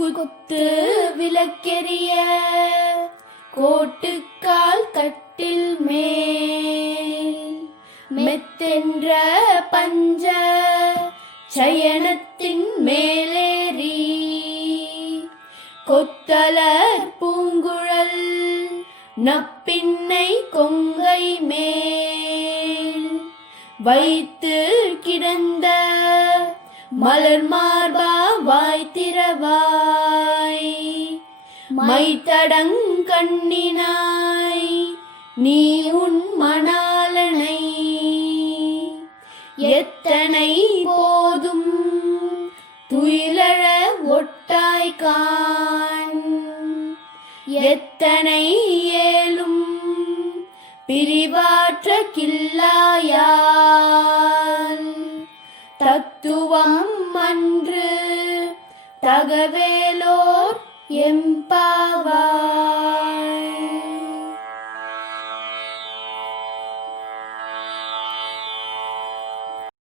குத்து விளக்கெரிய கோட்டுக்கால் கட்டில் மேல் மெத்தென்ற பஞ்ச சயனத்தின் மேலேறி கொத்தலர் பூங்குழல் நப்பின்னை கொங்கை மேல் வைத்து கிடந்த மலர் மார்பா வாய்த்திரவாய் மைத்தடங்கண்ணினாய் நீ உன் மணாளனை எத்தனை போதும் துயிலழ ஒட்டாய்கான் எத்தனை ஏலும் பிரிவாற்ற கில்லாயால் தத்துவம் அன்று தகவேலோர் எம்பாவாய்.